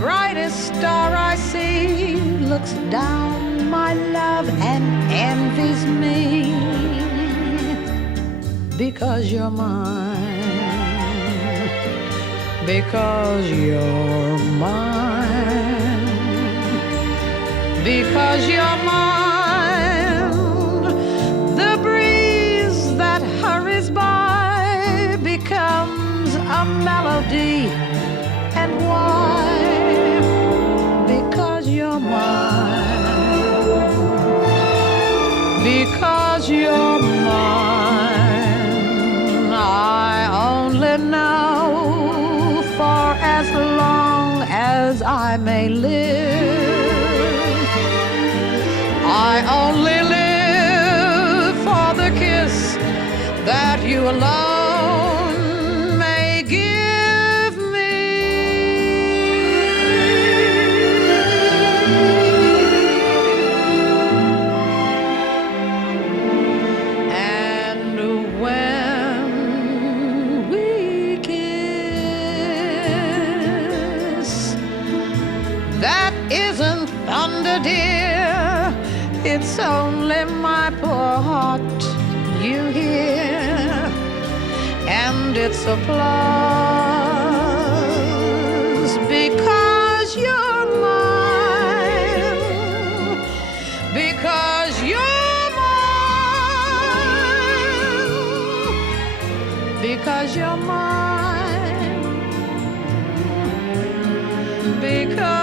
brightest star I see looks down my love and envies me because you're mine, because you're mine, because you're mine. The breeze that hurries by becomes a melody. And why? Because you're mine, because you're mine. I only know for as long as I may live, I only live for the kiss that you alone may give me. And when we kiss, that isn't thunder, dear. It's only my poor heart you hear, and it's applause because you're mine, because you're mine, because you're mine, because